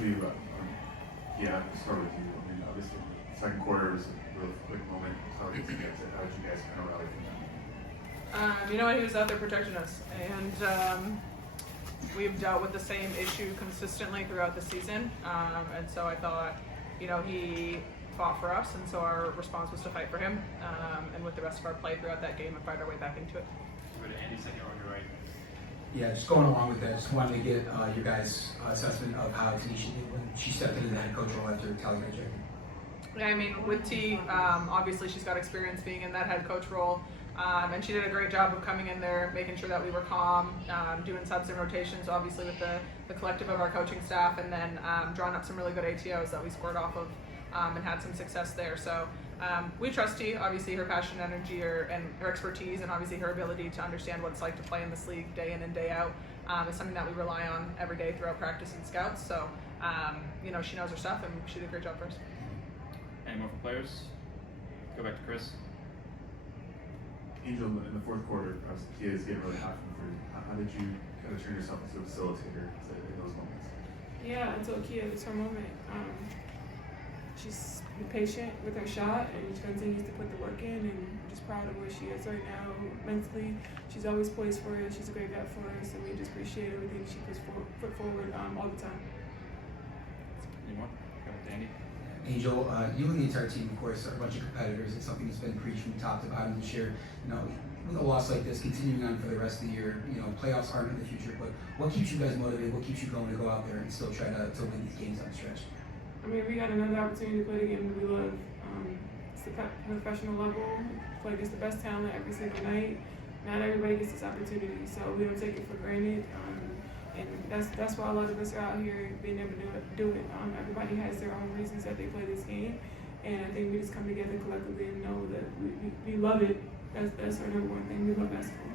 quickly, yeah, I'll start with you. I mean, obviously, the second quarter was a real quick moment. How did you guys kind of rally from that? You know what? He was out there protecting us, and we've dealt with the same issue consistently throughout the season. And so I thought, he fought for us, and so our response was to fight for him. And with the rest of our play throughout that game, and fight our way back into it. Go to Andy, second on your right. Yeah, just going along with that, just wanted to get your guys' assessment of how Tanisha did when she stepped into the head coach role after Kelly got ejected. Yeah, I mean, with T, obviously she's got experience being in that head coach role, and she did a great job of coming in there, making sure that we were calm, doing subs and rotations, obviously with the collective of our coaching staff, and then drawing up some really good ATOs that we scored off of and had some success there. So we trust T, obviously her passion, energy, and her expertise, and obviously her ability to understand what it's like to play in this league day in and day out is something that we rely on every day throughout practice and scouts. So, she knows her stuff, and she did a great job for us. Any more for players? Go back to Chris. Angel, in the fourth quarter, Kia is getting really hot from three. How did you kind of turn yourself into a facilitator in those moments? Yeah, I told Kia it's her moment. She's patient with her shot, and she continues to put the work in, and I'm just proud of where she is right now mentally. She's always poised for it. She's a great vet for us, and we just appreciate everything she put forward all the time. Any more? Go back to Andy. Angel, you and the entire team, of course, are a bunch of competitors. It's something that's been preached from top to bottom this year. With a loss like this, continuing on for the rest of the year, playoffs aren't in the future, but what keeps you guys motivated? What keeps you going to go out there and still try to win these games on the stretch? I mean, we got another opportunity to play the game that we love. It's the professional level. Play against the best talent every single night. Not everybody gets this opportunity, so we don't take it for granted. And that's why a lot of us are out here being able to do it. Everybody has their own reasons that they play this game, and I think we just come together collectively and know that we love it. That's our number one thing. We love basketball.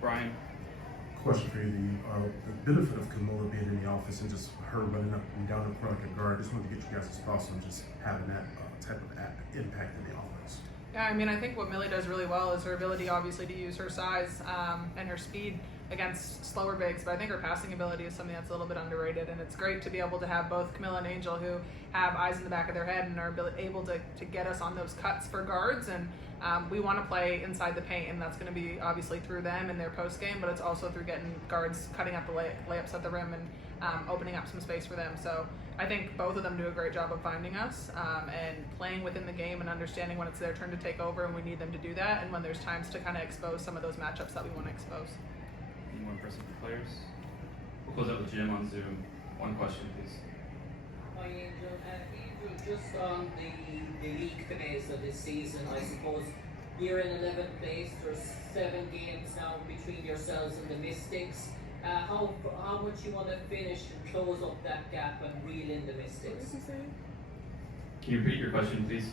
Brian. Question for you: the benefit of Camilla being in the office and just her running up and down in front of the guard. Just wanted to get you guys' thoughts on just having that type of impact in the offense. Yeah, I mean, I think what Millie does really well is her ability, obviously, to use her size and her speed against slower bigs, but I think her passing ability is something that's a little bit underrated, and it's great to be able to have both Camilla and Angel, who have eyes in the back of their head and are able to get us on those cuts for guards, and we want to play inside the paint, and that's going to be obviously through them and their post game, but it's also through getting guards cutting up the layups at the rim and opening up some space for them. So I think both of them do a great job of finding us and playing within the game and understanding when it's their turn to take over and we need them to do that, and when there's times to kind of expose some of those matchups that we want to expose. Any more impressive for players? We'll close out with Jim on Zoom. One question, please. Hi, Angel. Angel, just on the league phase of this season, I suppose you're in 11th place. There's 7 games now between yourselves and the Mystics. How much you want to finish and close up that gap and reel in the Mystics? Can you repeat your question, please?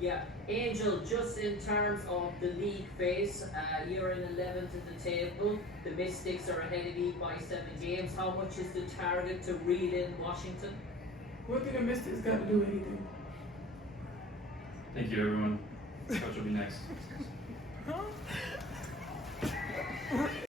Yeah, Angel, just in terms of the league phase, you're in 11th in the table. The Mystics are ahead of you by 7 games. How much is the target to reel in Washington? What do the Mystics got to do with anything? Thank you, everyone. Coach will be next.